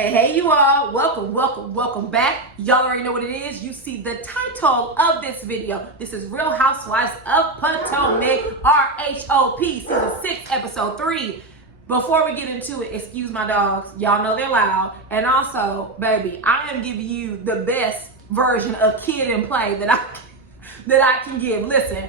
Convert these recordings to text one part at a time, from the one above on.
Hey you all, welcome back. Y'all already know what it is. You see the title of this video. This is Real Housewives of Potomac, RHOP, season 6, episode 3. Before we get into it, excuse my dogs. Y'all know they're loud. And also, baby, I am giving you the best version of kid and play that I can give. Listen,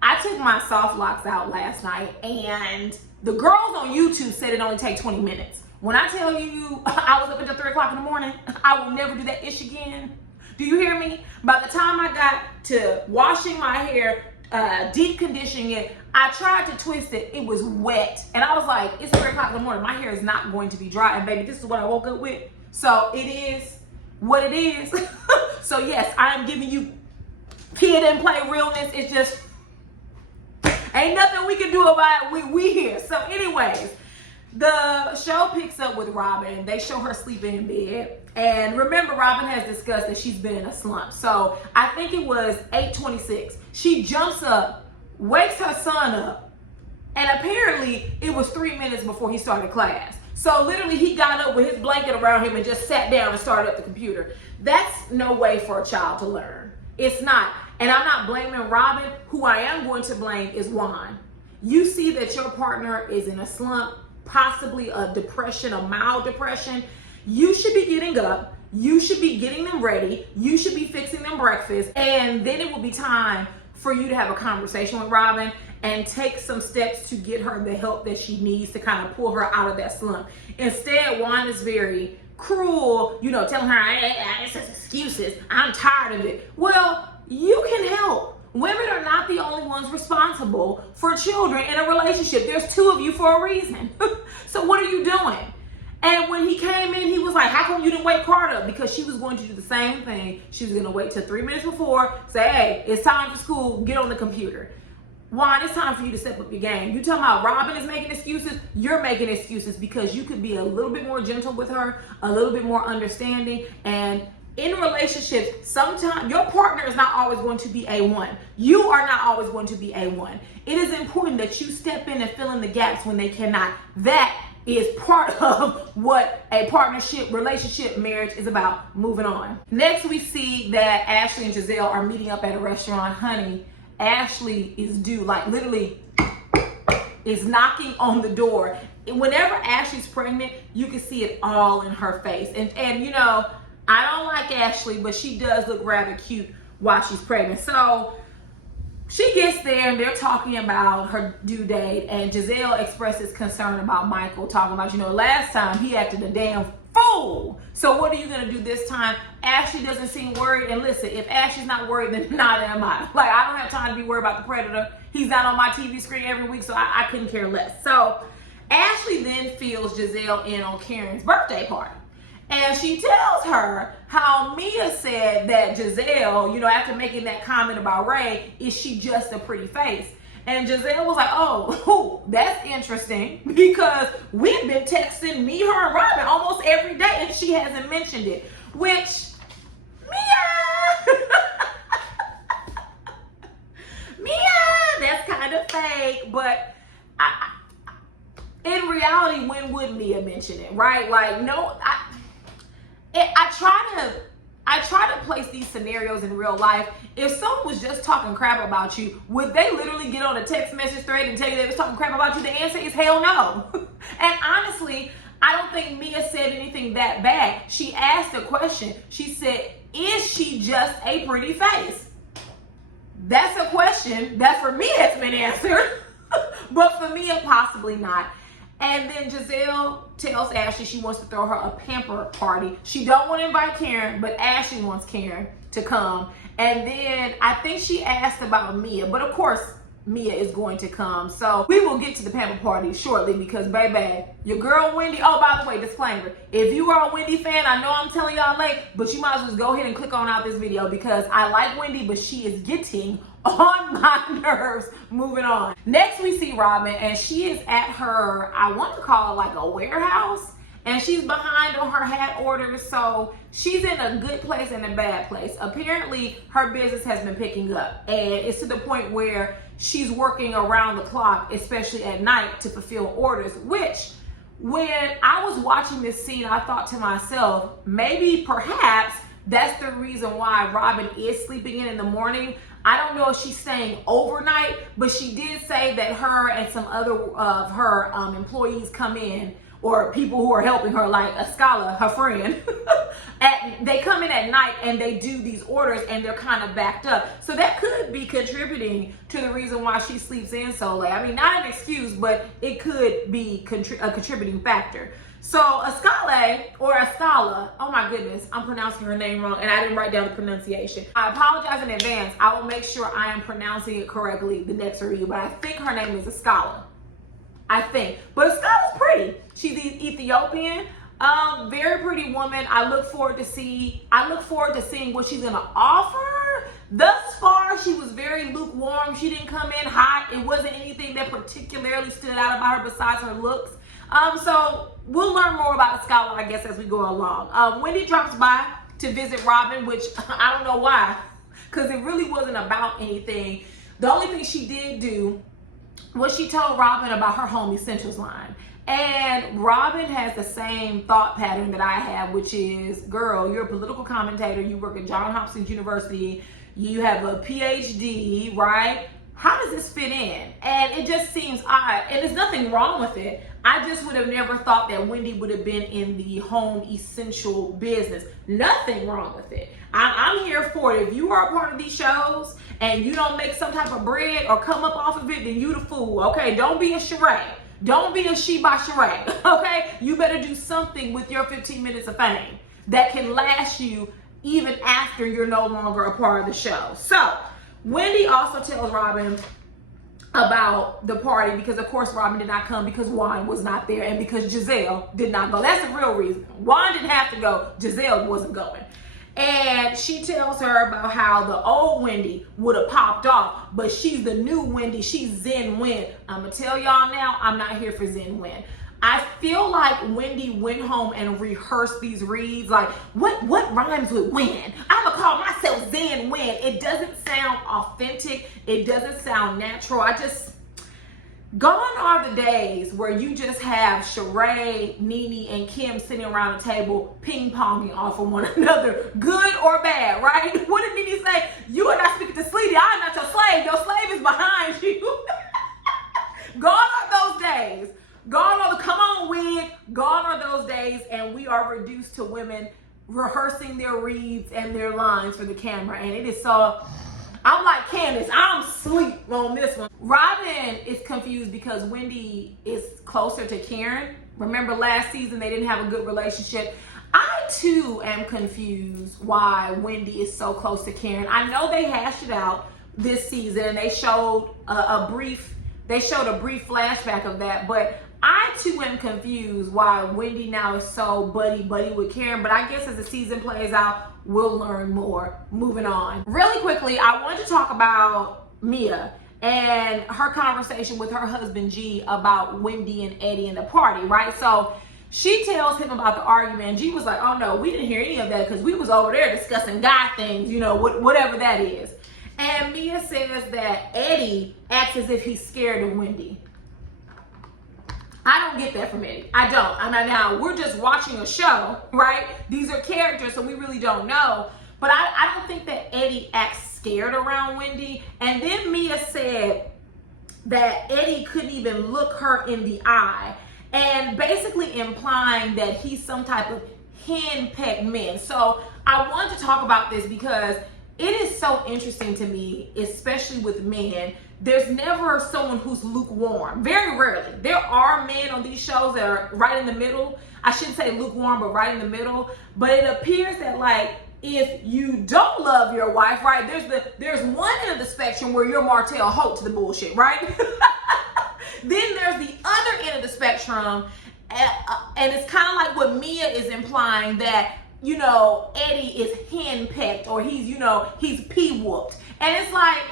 I took my soft locks out last night and the girls on YouTube said it only takes 20 minutes. When I tell you I was up until 3 o'clock in the morning, I will never do that ish again. Do you hear me? By the time I got to washing my hair, deep conditioning it, I tried to twist it. It was wet. And I was like, it's 3 o'clock in the morning. My hair is not going to be dry. And baby, this is what I woke up with. So it is what it is. So yes, I am giving you kid and play realness. It's just, ain't nothing we can do about it. We here. So anyways, the show picks up with Robin. They show her sleeping in bed. And remember, Robin has discussed that she's been in a slump. So I think it was 8:26. She jumps up, wakes her son up, and apparently it was 3 minutes before he started class. So literally he got up with his blanket around him and just sat down and started up the computer. That's no way for a child to learn. It's not. And I'm not blaming Robin. Who I am going to blame is Juan. You see that your partner is in a slump, possibly a depression, a mild depression. You should be getting up. You should be getting them ready. You should be fixing them breakfast. And then it will be time for you to have a conversation with Robin and take some steps to get her the help that she needs to kind of pull her out of that slump. Instead, Juan is very cruel, telling her, it's just excuses. I'm tired of it. Well, you can help. Women are not the only ones responsible for children in a relationship. There's two of you for a reason. So what are you doing? And when he came in, he was like, how come you didn't wake Carter up? Because she was going to do the same thing. She was going to wait till 3 minutes before, say, hey, it's time for school, get on the computer. Juan, it's time for you to step up your game. You talking about Robin is making excuses? You're making excuses because you could be a little bit more gentle with her, a little bit more understanding. And in relationships, sometimes your partner is not always going to be A1. You are not always going to be A1. It is important that you step in and fill in the gaps when they cannot. That is part of what a partnership, relationship, marriage is about. Moving on. Next, we see that Ashley and Gizelle are meeting up at a restaurant. Honey, Ashley is due, like literally is knocking on the door. Whenever Ashley's pregnant, you can see it all in her face. And I don't like Ashley, but she does look rather cute while she's pregnant. So she gets there and they're talking about her due date, and Gizelle expresses concern about Michael, talking about, last time he acted a damn fool. So what are you gonna do this time? Ashley doesn't seem worried, and listen, if Ashley's not worried, then neither am I. Like, I don't have time to be worried about the predator. He's not on my TV screen every week, so I couldn't care less. So Ashley then fills Gizelle in on Karen's birthday party. And she tells her how Mia said that Gizelle, after making that comment about Ray, is she just a pretty face? And Gizelle was like, oh, that's interesting, because we've been texting me, her, and Robin almost every day, and she hasn't mentioned it. Which, Mia, that's kind of fake, but in reality, when would Mia mention it, right? Like, no, I try to place these scenarios in real life. If someone was just talking crap about you, would they literally get on a text message thread and tell you they was talking crap about you? The answer is hell no. And honestly, I don't think Mia said anything that bad. She asked a question. She said, is she just a pretty face? That's a question that for me has been answered, but for Mia, possibly not. And then Gizelle tells Ashley she wants to throw her a pamper party. She don't want to invite Karen, but Ashley wants Karen to come. And then I think she asked about Mia, but of course Mia is going to come. So we will get to the pamper party shortly because, baby, your girl Wendy, oh, by the way, disclaimer, if you are a Wendy fan, I know I'm telling y'all late, but you might as well just go ahead and click on out this video because I like Wendy, but she is getting on my nerves. Moving on. Next, we see Robin, and she is at her, I want to call it like a warehouse, and she's behind on her hat orders. So she's in a good place and a bad place. Apparently, her business has been picking up, and it's to the point where she's working around the clock, especially at night, to fulfill orders, which when I was watching this scene, I thought to myself, maybe perhaps that's the reason why Robin is sleeping in the morning. I don't know if she's staying overnight, but she did say that her and some other of her employees come in, or people who are helping her, like Escala, her friend, they come in at night and they do these orders and they're kind of backed up. So that could be contributing to the reason why she sleeps in so late. I mean, not an excuse, but it could be a contributing factor. So Escala, oh my goodness, I'm pronouncing her name wrong and I didn't write down the pronunciation. I apologize in advance. I will make sure I am pronouncing it correctly the next review, but I think her name is Escala. I think. But Escala's pretty. She's Ethiopian. Very pretty woman. I look forward to seeing what she's gonna offer. Thus far, she was very lukewarm. She didn't come in hot. It wasn't anything that particularly stood out about her besides her looks. So we'll learn more about Escala, I guess, as we go along. Wendy drops by to visit Robin, which I don't know why, because it really wasn't about anything. The only thing she did do was she told Robin about her home essentials line. And Robin has the same thought pattern that I have, which is, girl, you're a political commentator, you work at Johns Hopkins University, you have a PhD, right? How does this fit in? And it just seems odd. And there's nothing wrong with it. I just would have never thought that Wendy would have been in the home essential business. Nothing wrong with it. I'm here for it. If you are a part of these shows and you don't make some type of bread or come up off of it, then you the fool, okay? Don't be a charade. Don't be a Sheba charade, okay? You better do something with your 15 minutes of fame that can last you even after you're no longer a part of the show. So, Wendy also tells Robin about the party because, of course, Robin did not come because Juan was not there and because Gizelle did not go. That's the real reason. Juan didn't have to go. Gizelle wasn't going. And she tells her about how the old Wendy would have popped off, but she's the new Wendy. She's Zen Wen. I'm going to tell y'all now, I'm not here for Zen Wen. I feel like Wendy went home and rehearsed these reads. Like, what rhymes with Wen? I'm going to call myself Zen Wen. It doesn't sound authentic. It doesn't sound natural. Gone are the days where you just have Sheree, Nene, and Kim sitting around the table ping-ponging off of one another, good or bad, right? What did Nene say? You are not speaking to Sleety. I am not your slave. Your slave is behind you. Gone are those days. Gone are the come on wig. Gone are those days, and we are reduced to women rehearsing their reads and their lines for the camera, and it is so... I'm like Candace, I'm asleep on this one. Robin is confused because Wendy is closer to Karen. Remember last season they didn't have a good relationship. I too am confused why Wendy is so close to Karen. I know they hashed it out this season and they showed a brief flashback of that, but I too am confused why Wendy now is so buddy with Karen. But I guess as the season plays out, we'll learn more. Moving on. Really quickly, I want to talk about Mia and her conversation with her husband G about Wendy and Eddie and the party, right? So she tells him about the argument, and G was like, oh no, we didn't hear any of that because we was over there discussing guy things, you know, whatever that is. And Mia says that Eddie acts as if he's scared of Wendy. I don't get that from Eddie. I don't. Now, we're just watching a show, right? These are characters, so we really don't know. But I don't think that Eddie acts scared around Wendy. And then Mia said that Eddie couldn't even look her in the eye, and basically implying that he's some type of henpecked man. So I want to talk about this because it is so interesting to me, especially with men. There's never someone who's lukewarm. Very rarely. There are men on these shows that are right in the middle. I shouldn't say lukewarm, but right in the middle. But it appears that, like, if you don't love your wife, right, there's one end of the spectrum where you're Martell Holt to the bullshit, right? Then there's the other end of the spectrum, and it's kind of like what Mia is implying, that, you know, Eddie is henpecked, or he's pee-whooped. And it's like,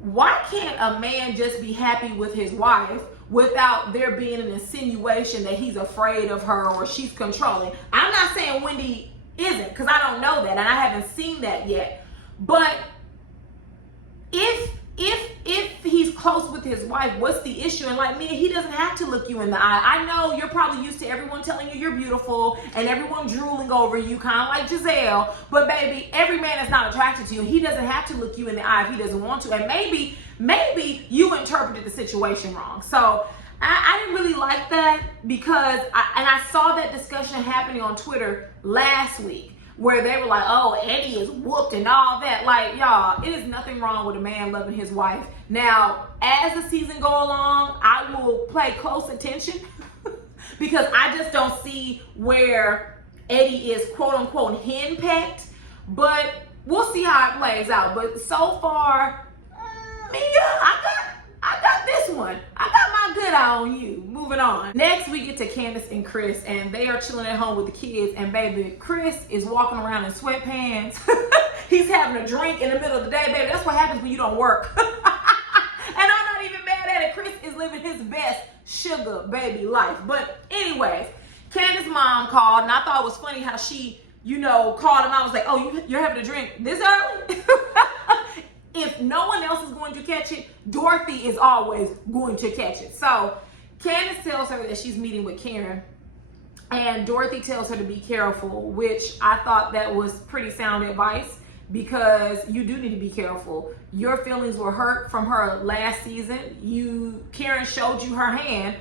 why can't a man just be happy with his wife without there being an insinuation that he's afraid of her or she's controlling? I'm not saying Wendy isn't, because I don't know that and I haven't seen that yet. But if he's close with his wife. What's the issue? And like me, he doesn't have to look you in the eye. I know you're probably used to everyone telling you you're beautiful and everyone drooling over you, kind of like Gizelle. But baby, every man is not attracted to you. He doesn't have to look you in the eye if he doesn't want to. And maybe you interpreted the situation wrong. So I didn't really like that, because I saw that discussion happening on Twitter last week, where they were like, oh, Eddie is whooped and all that. Like, y'all, it is nothing wrong with a man loving his wife. Now, as the season go along, I will pay close attention because I just don't see where Eddie is quote unquote henpecked, but we'll see how it plays out. But so far, Mia, I got this one. I got my good eye on you. Moving on. Next, we get to Candace and Chris, and they are chilling at home with the kids. And baby, Chris is walking around in sweatpants. He's having a drink in the middle of the day, baby. That's what happens when you don't work. And I'm not even mad at it. Chris is living his best sugar baby life. But anyways, Candace's mom called, and I thought it was funny how she, called him out. I was like, oh, you're having a drink this early? If no one else is going to catch it, Dorothy is always going to catch it. So Candace tells her that she's meeting with Karen, and Dorothy tells her to be careful, which I thought that was pretty sound advice, because you do need to be careful. Your feelings were hurt from her last season. Karen showed you her hand.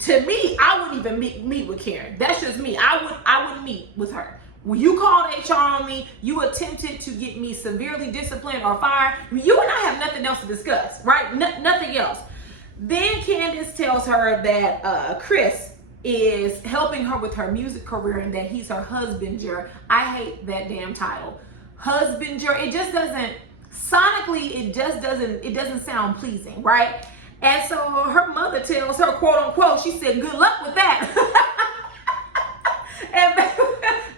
To me, I wouldn't even meet with Karen. That's just me. I wouldn't meet with her. When you called HR on me, you attempted to get me severely disciplined or fired. You and I have nothing else to discuss, right? Nothing else. Then Candace tells her that Chris is helping her with her music career and that he's her husbander. I hate that damn title. Husbander. It just doesn't, sonically, it doesn't sound pleasing, right? And so her mother tells her, quote unquote, she said, good luck with that.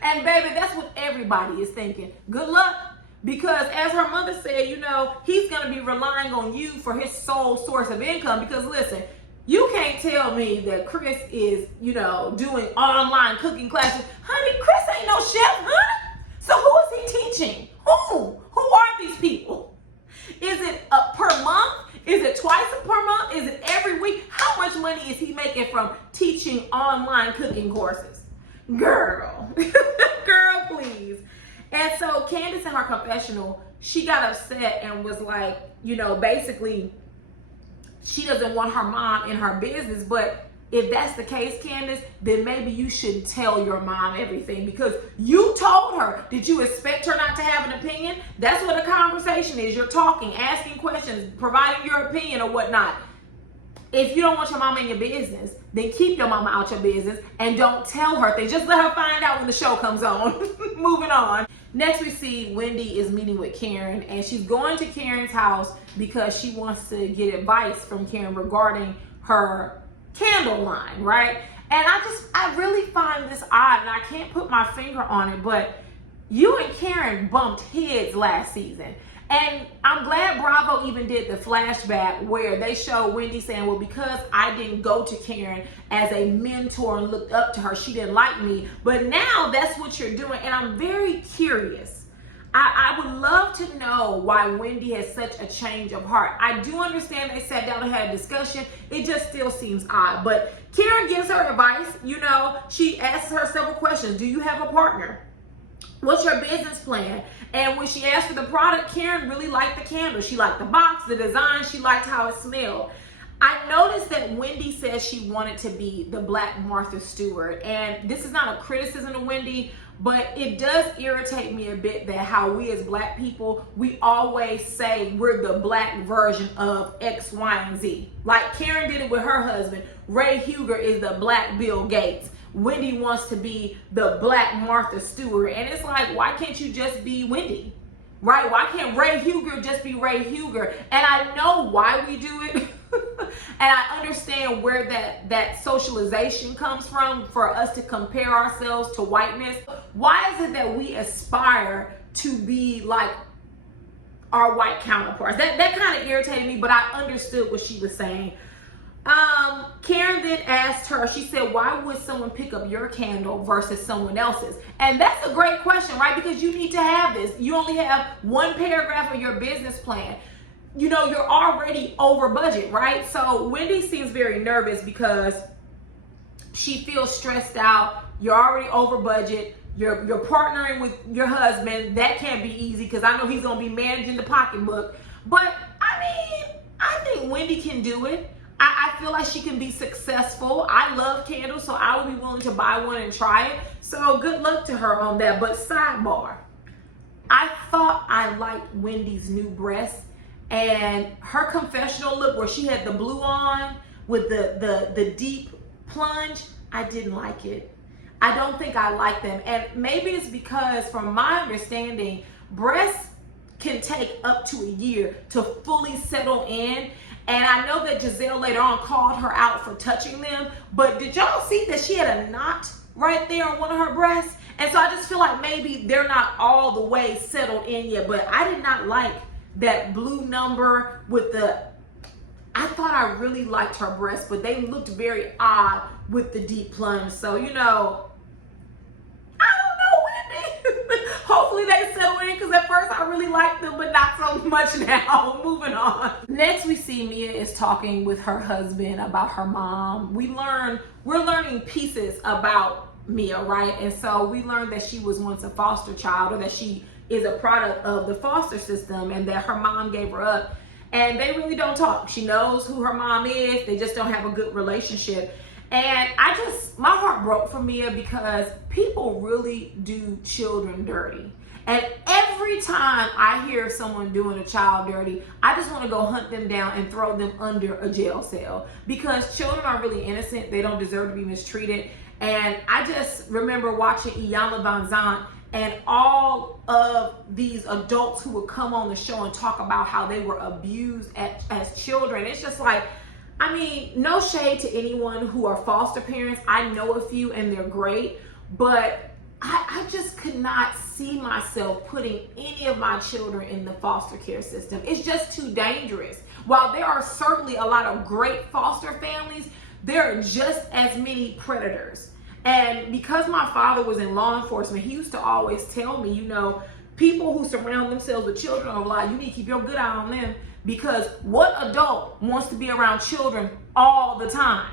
And baby, that's what everybody is thinking. Good luck. Because as her mother said, he's going to be relying on you for his sole source of income. Because listen, you can't tell me that Chris is, doing online cooking classes. Honey, Chris ain't no chef, honey. So who is he teaching? Who? Who are these people? Is it per month? Is it twice per month? Is it every week? How much money is he making from teaching online cooking courses? Girl, girl, please. And so Candace in her confessional, she got upset and was like, basically she doesn't want her mom in her business. But if that's the case, Candace, then maybe you should tell your mom everything, because you told her. Did you expect her not to have an opinion? That's what a conversation is. You're talking, asking questions, providing your opinion or whatnot. If you don't want your mama in your business, then keep your mama out your business and don't tell her things. Just let her find out when the show comes on. Moving on. Next, we see Wendy is meeting with Karen, and she's going to Karen's house because she wants to get advice from Karen regarding her candle line, right? And I really find this odd, and I can't put my finger on it, but you and Karen bumped heads last season. And I'm glad Bravo even did the flashback where they show Wendy saying, well, because I didn't go to Karen as a mentor and looked up to her, she didn't like me. But now that's what you're doing. And I'm very curious. I would love to know why Wendy has such a change of heart. I do understand they sat down and had a discussion. It just still seems odd. But Karen gives her advice. She asks her several questions. Do you have a partner? What's your business plan? And when she asked for the product, Karen really liked the candle. She liked the box, the design. She liked how it smelled. I noticed that Wendy says she wanted to be the Black Martha Stewart. And this is not a criticism of Wendy, but it does irritate me a bit that how we as Black people, we always say we're the Black version of X, Y, and Z. Like Karen did it with her husband. Ray Huger is the Black Bill Gates. Wendy wants to be the Black Martha Stewart. And it's like, why can't you just be Wendy? Right? Why can't Ray Huger just be Ray Huger? And I know why we do it. And I understand where that socialization comes from for us to compare ourselves to whiteness. Why is it that we aspire to be like our white counterparts? That kind of irritated me, but I understood what she was saying. Karen then asked her, she said, why would someone pick up your candle versus someone else's? And that's a great question, right? Because you need to have this. You only have one paragraph of your business plan. you're already over budget, right? So Wendy seems very nervous because she feels stressed out. You're already over budget. You're partnering with your husband. That can't be easy because I know he's going to be managing the pocketbook. But I mean, I think Wendy can do it. I feel like she can be successful. I love candles, so I would be willing to buy one and try it. So good luck to her on that. But sidebar, I thought I liked Wendy's new breasts and her confessional look where she had the blue on with the deep plunge. I didn't like it. I don't think I like them. And maybe it's because from my understanding, breasts can take up to a year to fully settle in. And I know that Gizelle later on called her out for touching them, but did y'all see that she had a knot right there on one of her breasts? And so I just feel like maybe they're not all the way settled in yet, but I did not like that blue number with I thought I really liked her breasts, but they looked very odd with the deep plunge. So, I don't know, Wendy. Hopefully they settle in, because at first I really liked them, but not so much now. Moving on. Next, we see Mia is talking with her husband about her mom. We're learning pieces about Mia, right? And so we learned that she was once a foster child, or that she is a product of the foster system, and that her mom gave her up. And they really don't talk. She knows who her mom is. They just don't have a good relationship. And my heart broke for Mia, because people really do children dirty. And every time I hear someone doing a child dirty, I just want to go hunt them down and throw them under a jail cell, because children are really innocent. They don't deserve to be mistreated. And I just remember watching Iyanla Vanzant and all of these adults who would come on the show and talk about how they were abused as children. It's just like, I mean, no shade to anyone who are foster parents. I know a few and they're great, but I just could not see myself putting any of my children in the foster care system. It's just too dangerous. While there are certainly a lot of great foster families, there are just as many predators. And because my father was in law enforcement, he used to always tell me, people who surround themselves with children are like, you need to keep your good eye on them, because what adult wants to be around children all the time,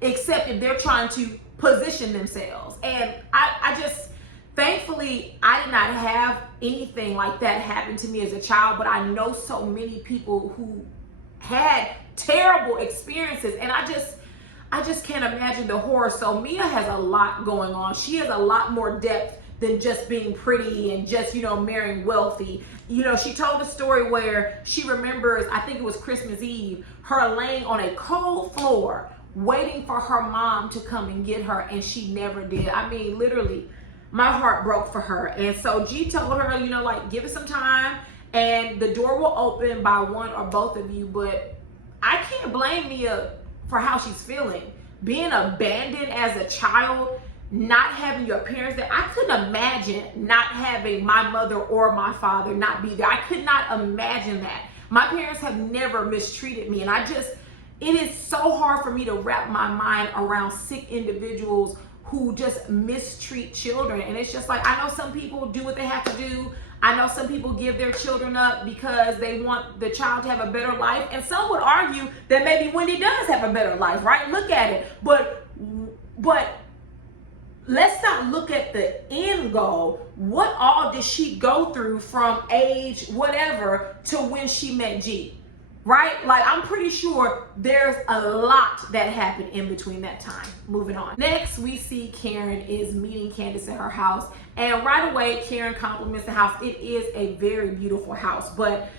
except if they're trying to position themselves? And I just, thankfully, I did not have anything like that happen to me as a child, but I know so many people who had terrible experiences, and I just can't imagine the horror. So Mia has a lot going on. She has a lot more depth than just being pretty and just, marrying wealthy. She told a story where she remembers, I think it was Christmas Eve, her laying on a cold floor waiting for her mom to come and get her, and she never did. I mean, literally, my heart broke for her. And so G told her, give it some time and the door will open by one or both of you. But I can't blame Mia for how she's feeling. Being abandoned as a child, not having your parents there. I couldn't imagine not having my mother or my father not be there. I could not imagine that. My parents have never mistreated me, and it is so hard for me to wrap my mind around sick individuals who just mistreat children. And it's just like, I know some people do what they have to do. I know some people give their children up because they want the child to have a better life. And some would argue that maybe Wendy does have a better life, right? Look at it. But let's not look at the end goal. What all did she go through from age whatever to when she met G? Right? Like, I'm pretty sure there's a lot that happened in between that time. Moving on. Next, we see Karen is meeting Candace at her house. And right away, Karen compliments the house. It is a very beautiful house. But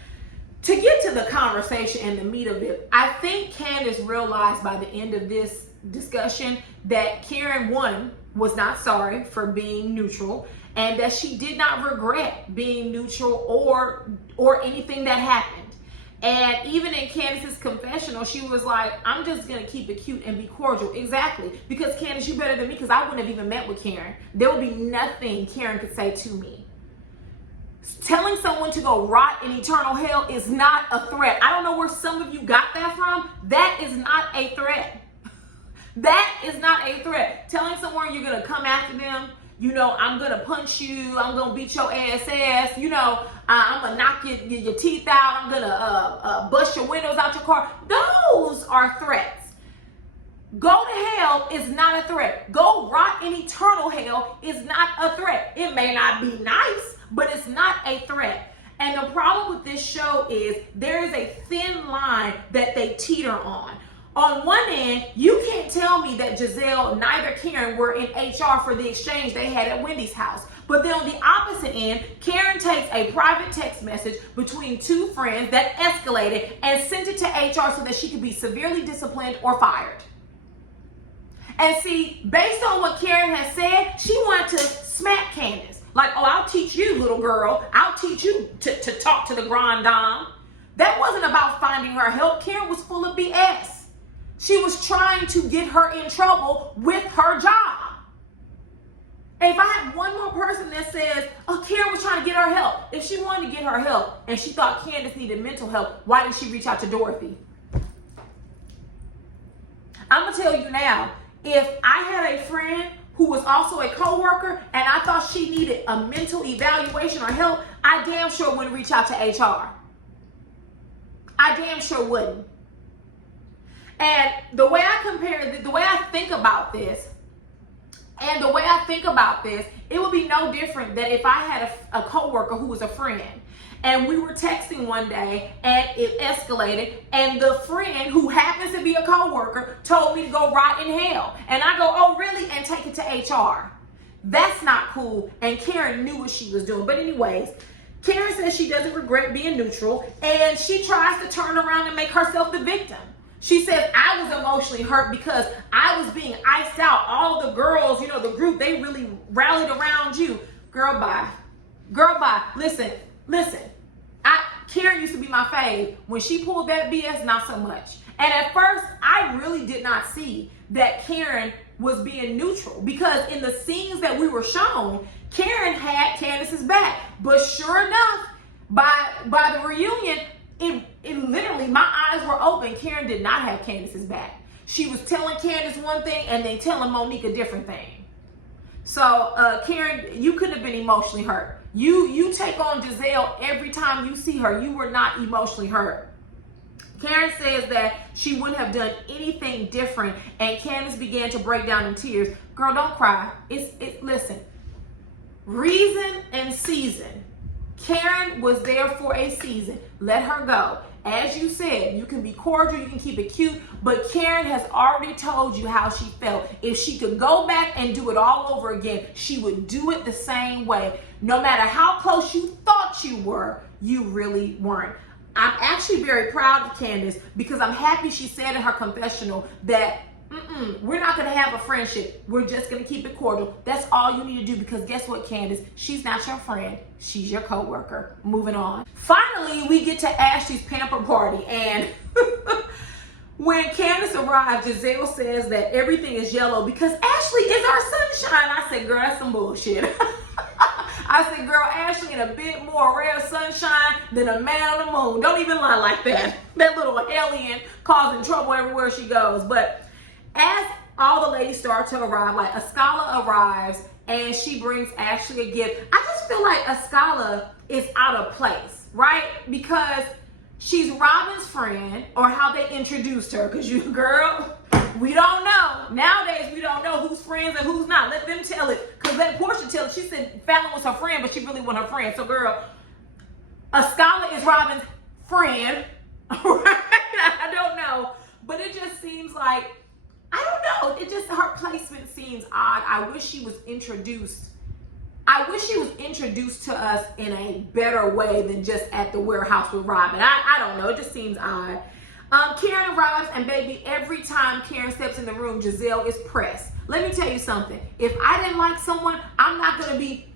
to get to the conversation and the meat of it, I think Candace realized by the end of this discussion that Karen, one, was not sorry for being neutral, and that she did not regret being neutral or anything that happened. And even in Candace's confessional, she was like, I'm just going to keep it cute and be cordial. Exactly. Because Candace, you're better than me, because I wouldn't have even met with Karen. There would be nothing Karen could say to me. Telling someone to go rot in eternal hell is not a threat. I don't know where some of you got that from. That is not a threat. That is not a threat. Telling someone you're going to come after them, You know, I'm going to punch you. I'm going to beat your ass. You know, I'm going to knock your teeth out. I'm going to bust your windows out your car. Those are threats. Go to hell is not a threat. Go rot in eternal hell is not a threat. It may not be nice, but it's not a threat. And the problem with this show is there is a thin line that they teeter on. On one end, you can't tell me that Gizelle, neither Karen were in HR for the exchange they had at Wendy's house. But then on the opposite end, Karen takes a private text message between two friends that escalated and sent it to HR so that she could be severely disciplined or fired. And see, based on what Karen has said, she wanted to smack Candace. Like, oh, I'll teach you, little girl. I'll teach you to talk to the grand dame. That wasn't about finding her help. Karen was full of BS. She was trying to get her in trouble with her job. And if I had one more person that says, oh, Karen was trying to get her help. If she wanted to get her help and she thought Candace needed mental help, why didn't she reach out to Dorothy? I'm going to tell you now, if I had a friend who was also a coworker and I thought she needed a mental evaluation or help, I damn sure wouldn't reach out to HR. I damn sure wouldn't. And the way I think about this, it would be no different than if I had a coworker who was a friend and we were texting one day and it escalated and the friend who happens to be a coworker told me to go rot in hell. And I go, oh really? And take it to HR. That's not cool. And Karen knew what she was doing. But anyways, Karen says she doesn't regret being neutral and she tries to turn around and make herself the victim. She says, I was emotionally hurt because I was being iced out. All the girls, you know, the group, they really rallied around you. Girl, bye. Girl, bye. Listen. Karen used to be my fave. When she pulled that BS, not so much. And at first, I really did not see that Karen was being neutral because in the scenes that we were shown, Karen had Candace's back. But sure enough, by the reunion, it literally, my eyes were open. Karen did not have Candace's back. She was telling Candace one thing and then telling Monique a different thing. So, Karen, you couldn't have been emotionally hurt. You take on Gizelle every time you see her. You were not emotionally hurt. Karen says that she wouldn't have done anything different, and Candace began to break down in tears. Girl, don't cry. Listen, reason and season. Karen was there for a season. Let her go. As you said, you can be cordial, you can keep it cute, but Karen has already told you how she felt. If she could go back and do it all over again, she would do it the same way. No matter how close you thought you were, you really weren't. I'm actually very proud of Candace because I'm happy she said in her confessional that we're not going to have a friendship. We're just going to keep it cordial. That's all you need to do because guess what, Candace? She's not your friend. She's your coworker. Moving on. Finally, we get to Ashley's pamper party. And when Candace arrived, Gizelle says that everything is yellow because Ashley is our sunshine. I said, girl, that's some bullshit. I said, girl, Ashley in a bit more ray of sunshine than a man on the moon. Don't even lie like that. That little alien causing trouble everywhere she goes. But as all the ladies start to arrive, like Ascala arrives and she brings Ashley a gift. I just feel like Ascala is out of place, right? Because she's Robin's friend, or how they introduced her. Because you, girl, we don't know. Nowadays, we don't know who's friends and who's not. Let them tell it. Because let Portia tell it. She said Fallon was her friend, but she really wasn't her friend. So, girl, Ascala is Robin's friend. Right? I don't know. But it just seems like, I don't know. It just, her placement seems odd. I wish she was introduced to us in a better way than just at the warehouse with Robin. I don't know. It just seems odd. Karen arrives, and baby, every time Karen steps in the room, Gizelle is pressed. Let me tell you something. If I didn't like someone, I'm not going to be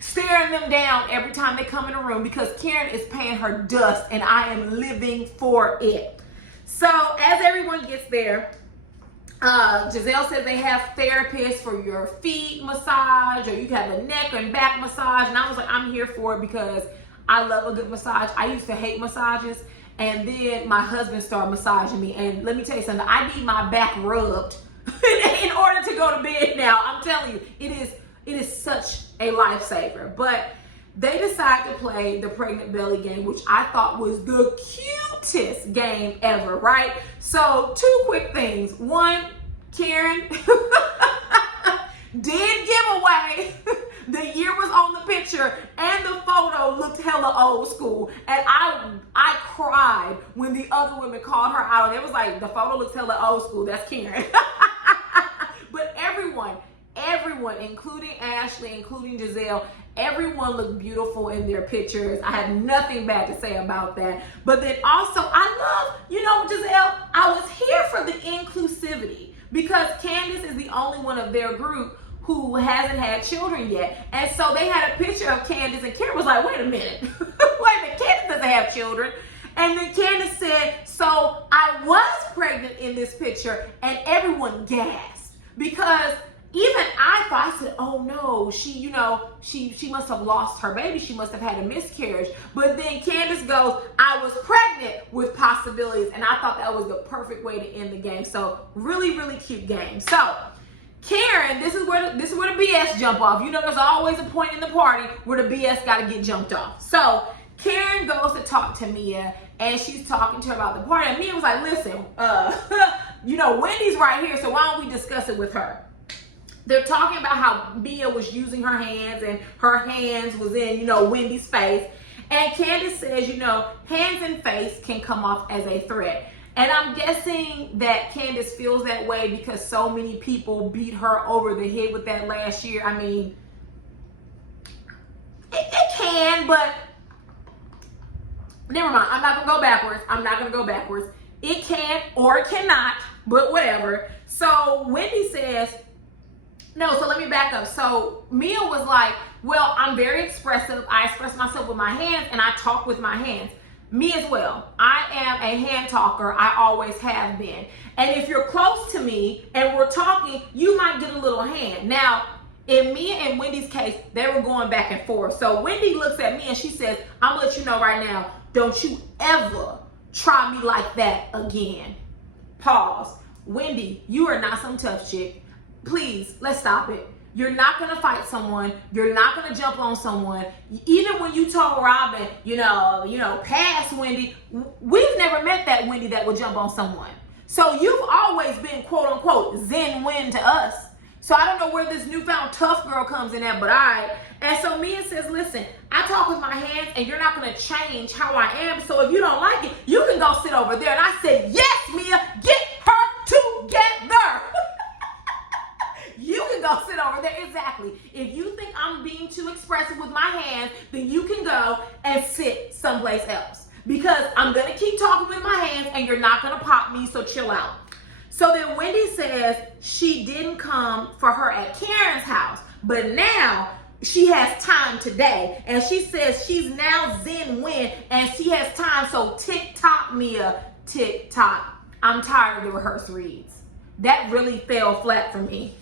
staring them down every time they come in the room because Karen is paying her dust, and I am living for it. So as everyone gets there, Gizelle says they have therapists for your feet massage, or you can have a neck and back massage. And I was like, I'm here for it because I love a good massage. I used to hate massages. And then my husband started massaging me. And let me tell you something, I need my back rubbed in order to go to bed now. I'm telling you, it is such a lifesaver. But they decided to play the pregnant belly game, which I thought was the cutest game ever, right? So 2 quick things. One, Karen did give away the year was on the picture, and the photo looked hella old school. And I cried when the other women called her out. And it was like, the photo looks hella old school. That's Karen. But everyone, including Ashley, including Gizelle, everyone looked beautiful in their pictures. I had nothing bad to say about that. But then also, I love, Gizelle, I was here for the inclusivity, because Candace is the only one of their group who hasn't had children yet. And so they had a picture of Candace, and Karen was like, wait a minute. Wait a minute, Candace doesn't have children. And then Candace said, so I was pregnant in this picture, and everyone gasped. Because even I said, oh no, she must have lost her baby. She must have had a miscarriage. But then Candace goes, I was pregnant with possibilities. And I thought that was the perfect way to end the game. So really, really cute game. So Karen, this is where the BS jump off. There's always a point in the party where the BS got to get jumped off. So Karen goes to talk to Mia, and she's talking to her about the party. And Mia was like, listen, Wendy's right here, so why don't we discuss it with her? They're talking about how Mia was using her hands, and her hands was in, Wendy's face. And Candace says, hands and face can come off as a threat. And I'm guessing that Candace feels that way because so many people beat her over the head with that last year. I mean, it can, but never mind. I'm not going to go backwards. It can or it cannot, but whatever. So Wendy says, no, so let me back up. So Mia was like, well, I'm very expressive. I express myself with my hands, and I talk with my hands. Me as well. I am a hand talker. I always have been. And if you're close to me and we're talking, you might get a little hand. Now, in Mia and Wendy's case, they were going back and forth. So Wendy looks at me and she says, I'm going to let you know right now, don't you ever try me like that again. Pause. Wendy, you are not some tough chick. Please, let's stop it. You're not going to fight someone. You're not going to jump on someone. Even when you told Robin, pass Wendy, we've never met that Wendy that would jump on someone. So you've always been, quote unquote, Zen Wen to us. So I don't know where this newfound tough girl comes in at, but all right. And so Mia says, listen, I talk with my hands, and you're not going to change how I am. So if you don't like it, you can go sit over there. And I said, yes, Mia, get her together. You can go sit over there. Exactly. If you think I'm being too expressive with my hands, then you can go and sit someplace else. Because I'm going to keep talking with my hands, and you're not going to pop me, so chill out. So then Wendy says she didn't come for her at Karen's house, but now she has time today. And she says she's now Zen Wen, and she has time. So tick-tock, Mia, tick-tock. I'm tired of the rehearsed reads. That really fell flat for me.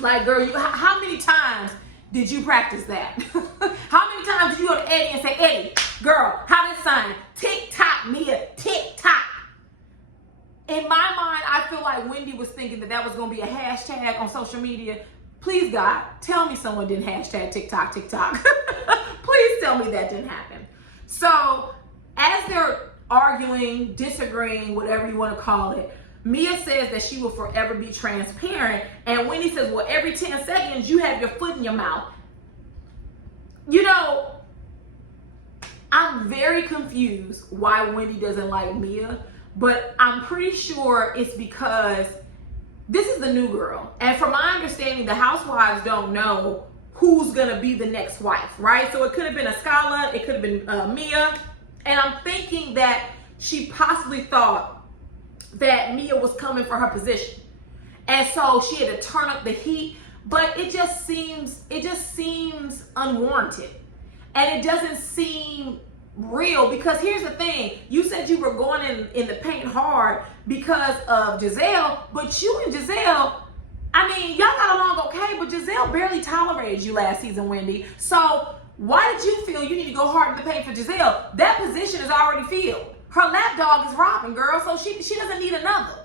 Like, girl, how many times did you practice that? How many times did you go to Eddie and say, Eddie, girl, how this sign? Tick-tock, Mia, tick-tock. In my mind, I feel like Wendy was thinking that was going to be a hashtag on social media. Please, God, tell me someone didn't hashtag TikTok. Please tell me that didn't happen. So as they're arguing, disagreeing, whatever you want to call it, Mia says that she will forever be transparent. And Wendy says, well, every 10 seconds, you have your foot in your mouth. I'm very confused why Wendy doesn't like Mia. But I'm pretty sure it's because this is the new girl. And from my understanding, the housewives don't know who's going to be the next wife, right? So it could have been Ascala, it could have been Mia. And I'm thinking that she possibly thought that Mia was coming for her position. And so she had to turn up the heat. But it just seems unwarranted. And it doesn't seem real, because here's the thing. You said you were going in the paint hard because of Gizelle, but you and Gizelle, I mean, y'all got along okay, but Gizelle barely tolerated you last season, Wendy. So why did you feel you need to go hard in the paint for Gizelle? That position is already filled. Her lapdog is Robin, girl, so she doesn't need another.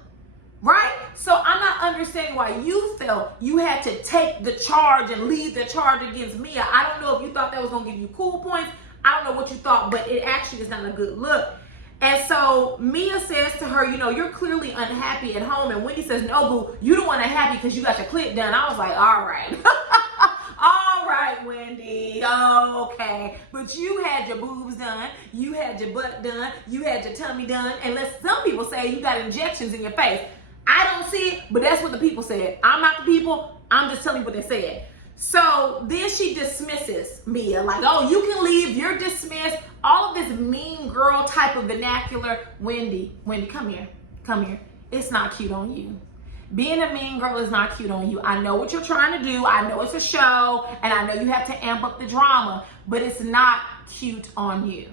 right? So I'm not understanding why you felt you had to take the charge and lead the charge against Mia. I don't know if you thought that was going to give you cool points. I don't know what you thought, but it actually is not a good look. And so Mia says to her, you know, you're clearly unhappy at home. And Wendy says, no, boo, you don't want to happy because you got your clit done. I was like, all right. All right, Wendy. Okay. But you had your boobs done. You had your butt done. You had your tummy done. And some people say you got injections in your face. I don't see it, but that's what the people said. I'm not the people. I'm just telling you what they said. So then she dismisses Mia, like, oh, you can leave. You're dismissed. All of this mean girl type of vernacular. Wendy, come here. Come here. It's not cute on you. Being a mean girl is not cute on you. I know what you're trying to do. I know it's a show, and I know you have to amp up the drama, but it's not cute on you,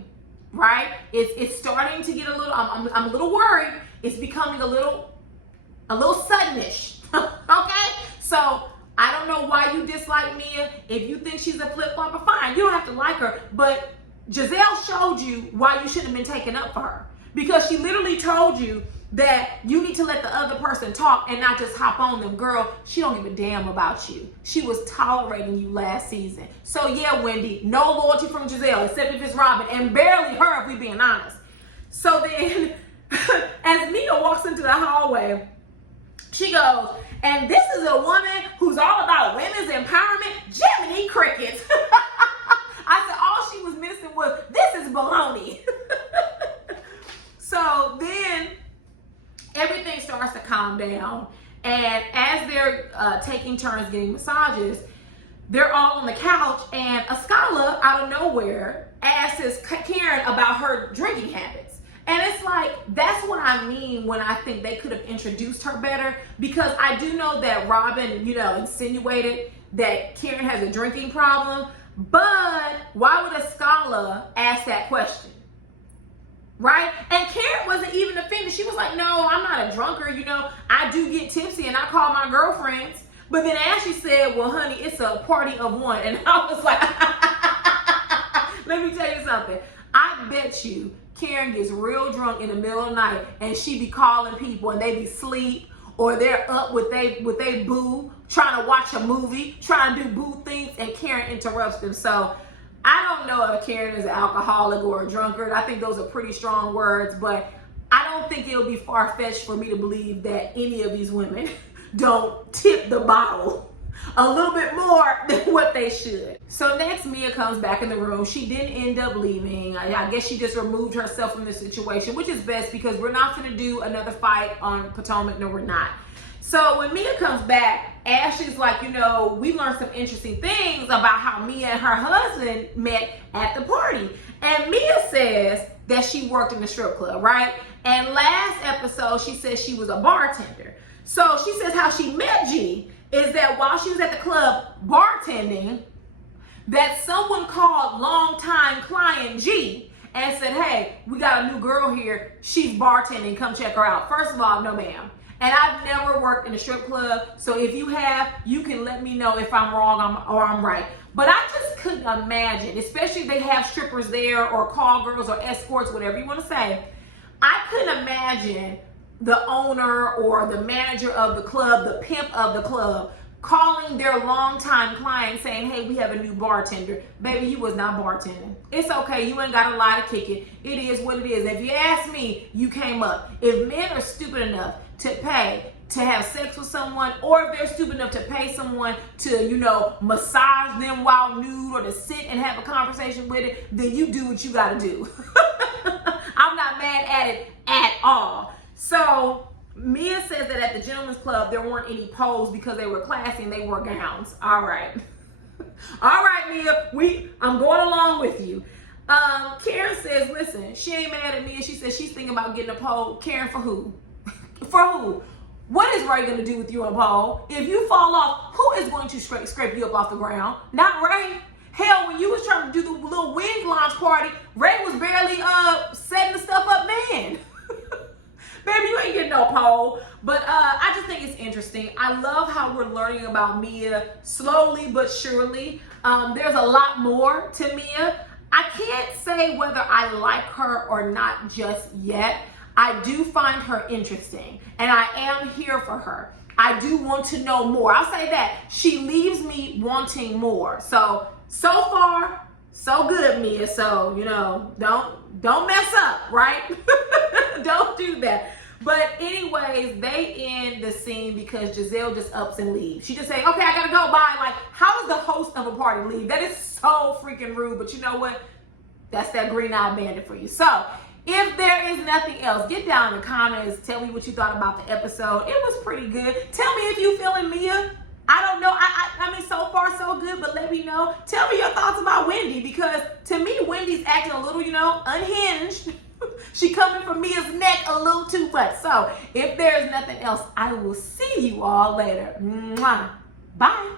right? It's starting to get a little. I'm a little worried. It's becoming a little suddenish. Okay, so I don't know why you dislike Mia. If you think she's a flip-flopper, fine. You don't have to like her, but Gizelle showed you why you shouldn't have been taken up for her, because she literally told you that you need to let the other person talk and not just hop on them. Girl, she don't give a damn about you. She was tolerating you last season. So yeah, Wendy, no loyalty from Gizelle, except if it's Robin, and barely her if we being honest. So then, as Mia walks into the hallway, she goes, and this is a woman who's all about women's empowerment. Jiminy crickets. I said, all she was missing was, this is baloney. So then everything starts to calm down. And as they're taking turns getting massages, they're all on the couch, and Ascala, out of nowhere, asks Karen about her drinking habits. And it's like, that's what I mean when I think they could have introduced her better, because I do know that Robin, you know, insinuated that Karen has a drinking problem, but why would Ascala ask that question? Right? And Karen wasn't even offended. She was like, no, I'm not a drunkard. You know, I do get tipsy and I call my girlfriends. But then Ashley said, well, honey, it's a party of one. And I was like, let me tell you something. I bet you Karen gets real drunk in the middle of the night and she be calling people and they be asleep, or they're up with they boo, trying to watch a movie, trying to do boo things, and Karen interrupts them. So I don't know if Karen is an alcoholic or a drunkard. I think those are pretty strong words, but I don't think it'll be far-fetched for me to believe that any of these women don't tip the bottle a little bit more than what they should. So next, Mia comes back in the room. She didn't end up leaving. I guess she just removed herself from the situation, which is best, because we're not going to do another fight on Potomac. No, we're not. So when Mia comes back, Ashley's like, you know, we learned some interesting things about how Mia and her husband met at the party. And Mia says that she worked in the strip club, right? And last episode, she said she was a bartender. So she says how she met G is that while she was at the club bartending, that someone called longtime client G and said, hey, we got a new girl here. She's bartending. Come check her out. First of all, no, ma'am. And I've never worked in a strip club, so if you have, you can let me know if I'm wrong or I'm right. But I just couldn't imagine, especially if they have strippers there or call girls or escorts, whatever you want to say. I couldn't imagine the owner or the manager of the club, the pimp of the club, calling their longtime client saying, hey, we have a new bartender. Baby, you was not bartending. It's okay. You ain't got a lie to kick it. It is what it is. If you ask me, you came up. If men are stupid enough to pay to have sex with someone, or if they're stupid enough to pay someone to, you know, massage them while nude or to sit and have a conversation with it, then you do what you got to do. I'm not mad at it at all. So Mia says that at the gentleman's club, there weren't any poles because they were classy and they wore gowns. All right. All right, Mia, I'm going along with you. Karen says, listen, she ain't mad at Mia. She says she's thinking about getting a pole. Karen, for who? For who? What is Ray going to do with you on a pole? If you fall off, who is going to scrape you up off the ground? Not Ray. Hell, when you was trying to do the little wig launch party, Ray was barely setting the stuff up then. Baby, you ain't getting no pole. But I just think it's interesting. I love how we're learning about Mia slowly but surely. There's a lot more to Mia. I can't say whether I like her or not just yet. I do find her interesting, and I am here for her. I do want to know more. I'll say that. She leaves me wanting more. So far, so good, Mia. So, don't mess up, right? Don't do that. But anyways, they end the scene because Gizelle just ups and leaves. She just say, okay, I gotta go, bye. Like, how does the host of a party leave? That is so freaking rude. But you know what? That's that green-eyed bandit for you. So, if there is nothing else, get down in the comments. Tell me what you thought about the episode. It was pretty good. Tell me if you feeling Mia. I don't know. I mean, so far so good, but let me know. Tell me your thoughts about Wendy, because to me, Wendy's acting a little, unhinged. She coming for Mia's neck a little too much. So if there's nothing else, I will see you all later. Mwah. Bye.